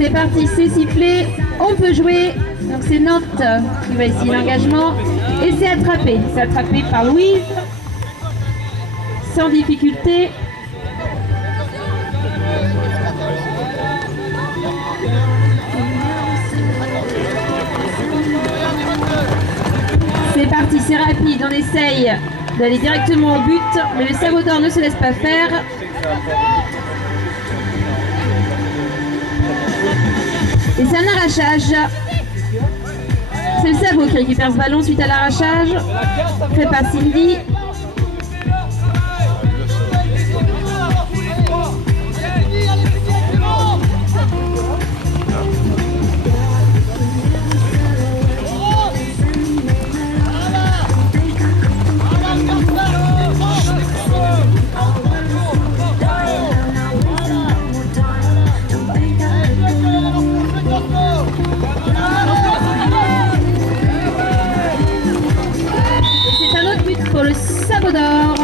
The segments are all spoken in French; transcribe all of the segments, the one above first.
C'est parti, c'est sifflé, on peut jouer. Donc c'est Nantes qui va essayer l'engagement. Et c'est attrapé. C'est attrapé par Louise. Sans difficulté. C'est parti, c'est rapide, on essaye d'aller directement au but, mais le sabot d'or ne se laisse pas faire. Et c'est un arrachage. C'est le sabot qui récupère ce ballon suite à l'arrachage. Fait par Cindy. Pour le sabot d'or.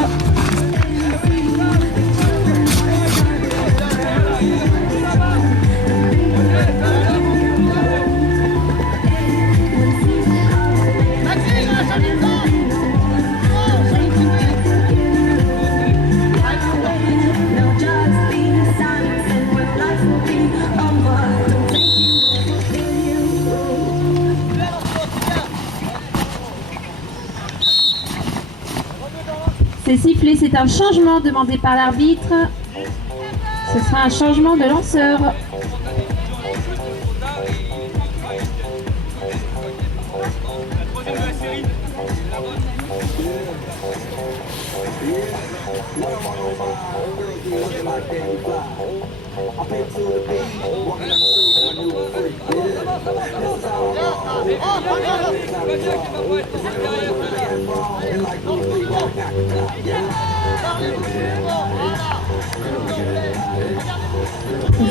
C'est sifflé, c'est un changement demandé par l'arbitre. Ce sera un changement de lanceur.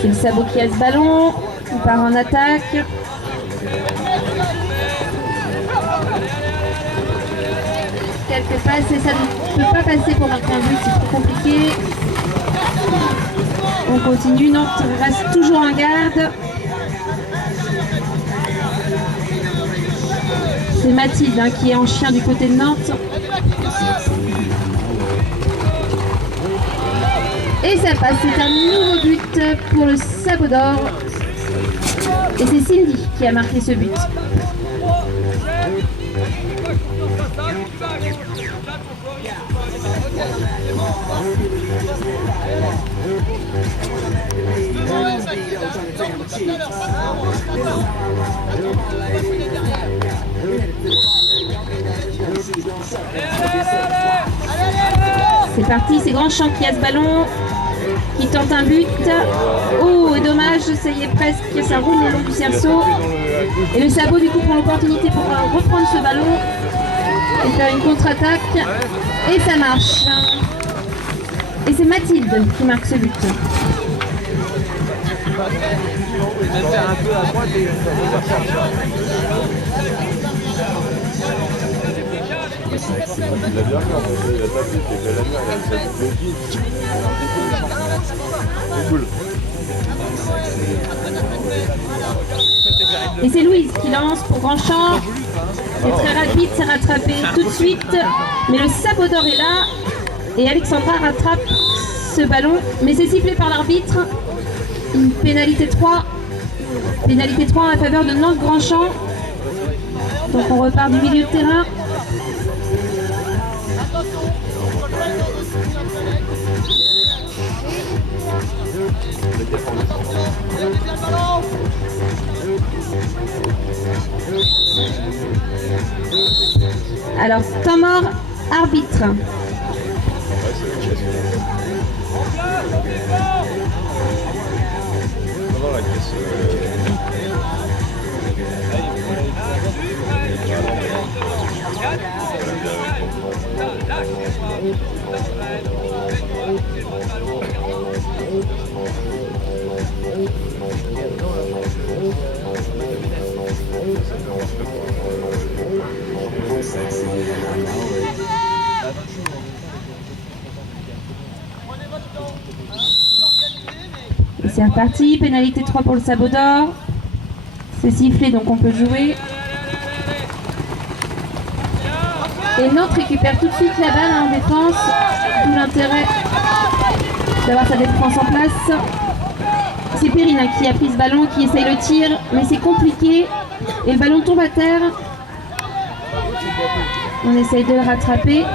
C'est le sabot qui a ce ballon, il part en attaque. Quelques passes et ça ne peut pas passer pour marquer un but, c'est trop compliqué. On continue, Nantes reste toujours en garde. C'est Mathilde qui est en chien du côté de Nantes. Et ça passe, c'est un nouveau but pour le sabot d'or. Et c'est Cindy qui a marqué ce but. C'est parti, c'est Grandchamp qui a ce ballon, qui tente un but. Oh, dommage, ça y est presque, ça roule le long du cerceau. Et le sabot du coup prend l'opportunité pour reprendre ce ballon et faire une contre-attaque. Et ça marche. Et c'est Mathilde qui marque ce but. Et c'est Louise qui lance pour Grandchamp. C'est très rapide, c'est rattrapé tout de suite. Mais le sabot d'or est là. Et Alexandra rattrape ce ballon. Mais c'est sifflé par l'arbitre. Une pénalité 3. Pénalité 3 en faveur de Nantes Grandchamp. Donc on repart du milieu de terrain. Alors, temps mort, arbitre. C'est C'est reparti, pénalité 3 pour le sabot d'or. C'est sifflé, donc on peut jouer. Et Nantes récupère tout de suite la balle en défense. D'où l'intérêt d'avoir sa défense en place. C'est Perrine qui a pris ce ballon, qui essaye le tir, mais c'est compliqué. Et le ballon tombe à terre. On essaye de le rattraper.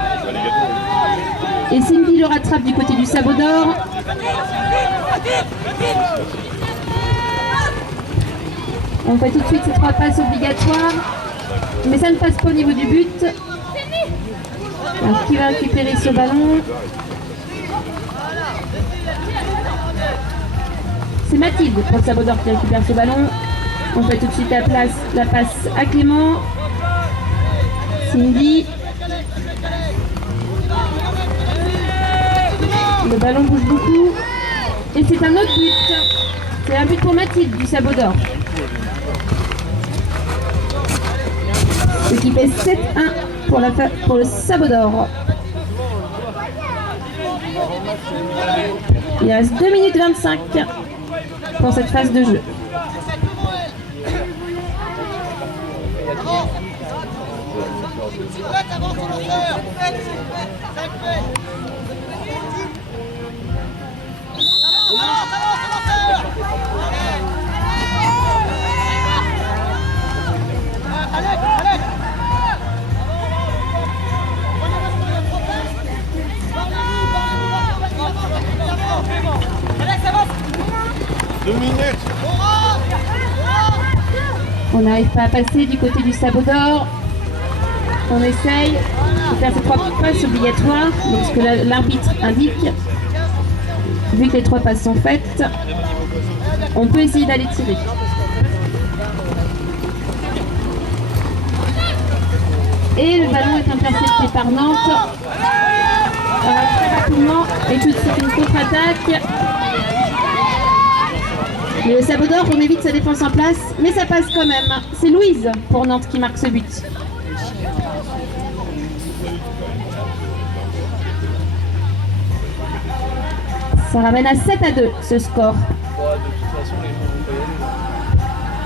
Et Cindy le rattrape du côté du sabot d'or. On fait tout de suite ces 3 passes obligatoires. Mais ça ne passe pas au niveau du but. Alors, qui va récupérer ce ballon? C'est Mathilde pour le sabot d'or qui récupère ce ballon. On fait tout de suite la passe à Clément. Cindy. Le ballon bouge beaucoup. Et c'est un autre but. C'est un but pour Mathilde du sabot d'or. Ce qui fait 7-1 pour le sabot d'or. Il reste 2 minutes 25 pour cette phase de jeu. On n'arrive pas à passer du côté du sabot d'or. On essaye de faire ces 3 passes obligatoires, donc ce que l'arbitre indique. Vu que les 3 passes sont faites, on peut essayer d'aller tirer. Et le ballon est intercepté par Nantes. Très rapidement, et tout de suite une contre-attaque. Mais le sabot d'or remet vite sa défense en place, mais ça passe quand même. C'est Louise pour Nantes qui marque ce but. Ça ramène à 7-2 ce score.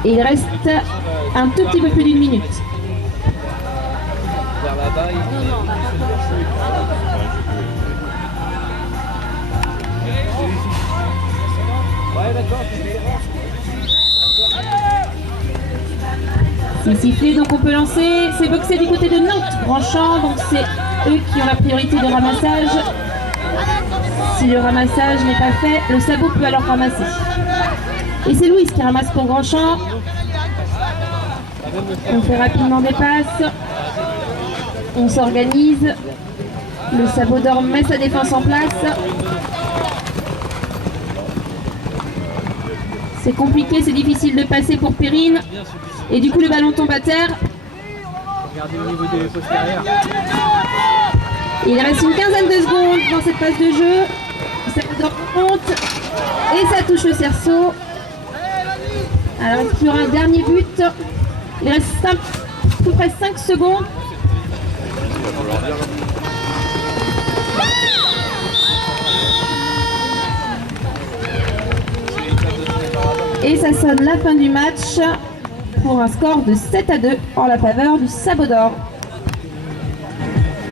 Et il reste un tout petit peu plus d'1 minute. C'est sifflé, donc on peut lancer. C'est boxé du côté de Nantes, Grandchamp, donc c'est eux qui ont la priorité de ramassage. Si le ramassage n'est pas fait, le sabot peut alors ramasser. Et c'est Louise qui ramasse pour Grandchamp. On fait rapidement des passes. On s'organise. Le sabot d'or met sa défense en place. C'est compliqué, c'est difficile de passer pour Perrine. Et du coup, le ballon tombe à terre. Regardez au niveau des postes arrière. Il reste une quinzaine de secondes dans cette phase de jeu. Ça compte. Et ça touche le cerceau. Alors, il y aura un dernier but. Il reste à peu près 5 secondes. Et ça sonne la fin du match pour un score de 7-2 en la faveur du sabot d'or.